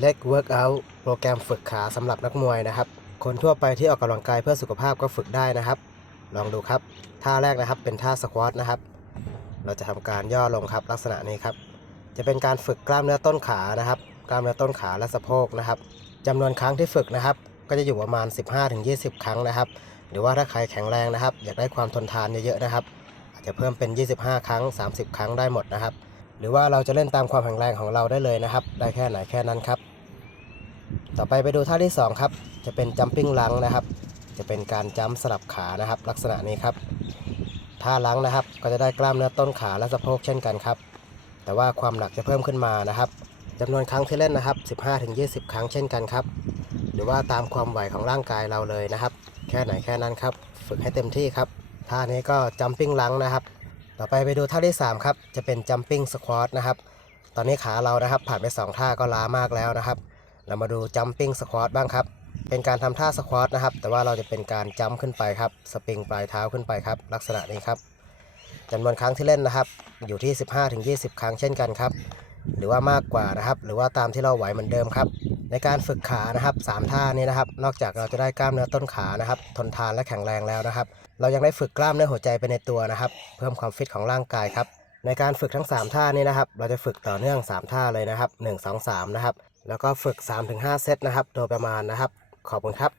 เล็ก Workout โปรแกรมฝึกขาสำหรับนักมวยนะครับ คนทั่วไปที่ออกกำลังกายเพื่อสุขภาพก็ฝึกได้นะครับ ลองดูครับ ท่าแรกนะครับเป็นท่าสควอตนะครับ เราจะทำการย่อลงครับลักษณะนี้ครับ จะเป็นการฝึกกล้ามเนื้อต้นขานะครับ กล้ามเนื้อต้นขาและสะโพกนะครับจำนวนครั้งที่ฝึกนะครับ ก็จะอยู่ประมาณ 15-20 ครั้งนะครับ หรือว่าถ้าใครแข็งแรงนะครับ อยากได้ความทนทานเยอะๆนะครับ อาจจะเพิ่มเป็น 25 ครั้ง 30 ครั้งได้หมดนะครับ หรือว่าเราจะเล่นตามความแข็งแรงของเราได้เลยนะครับ ได้แค่ไหนแค่นั้นครับ ต่อไปไปดูท่าที่ 2 ครับ จะเป็นจัมปิ้งลังนะครับ จะเป็นการจัมป์สลับขานะครับ ลักษณะนี้ครับท่าลังนะครับ ก็จะได้กล้ามเนื้อต้นขาและสะโพกเช่นกันครับ แต่ว่าความหนักจะเพิ่มขึ้นมานะครับจำนวนครั้งที่เล่นนะครับ 15-20 ครั้งเช่นกันครับ หรือว่าตามความไหวของร่างกายเราเลยนะครับ แค่ไหนแค่นั้นครับ ฝึกให้เต็มที่ครับท่านี้ก็จัมปิ้งลังนะครับ ต่อไปไปดูท่าที่ 3 ครับ จะเป็นจัมปิ้งสควอตนะครับ ตอนนี้ขาเรานะครับผ่านไป 2 ท่าก็ล้ามากแล้วนะครับ เรามาดูจัมปิ้งสควอตบ้างครับ เป็นการทำท่าสควอตนะครับ แต่ว่าเราจะเป็นการจัมขึ้นไปครับ สปริงปลายเท้าขึ้นไปครับ ลักษณะนี้ครับจำนวนครั้งที่เล่นนะครับ อยู่ที่ 15-20 ครั้งเช่นกันครับ หรือว่ามากกว่านะครับ หรือว่าตามที่เราไหวเหมือนเดิมครับ ในการฝึกขานะครับสามท่านี้นะครับ นอกจากเราจะได้กล้ามเนื้อต้นขานะครับ ทนทานและแข็งแรงแล้วนะครับ เรายังได้ฝึกกล้ามเนื้อหัวใจไปในตัวนะครับ เพิ่มความฟิตของร่างกายครับ ในการฝึกทั้ง 3 ท่านี้นะครับ เราจะฝึกต่อเนื่อง 3 ท่าเลยนะครับ 1 2 3 นะครับ แล้วก็ฝึก 3-5 เซตนะครับ โดยประมาณนะครับ ขอบคุณครับ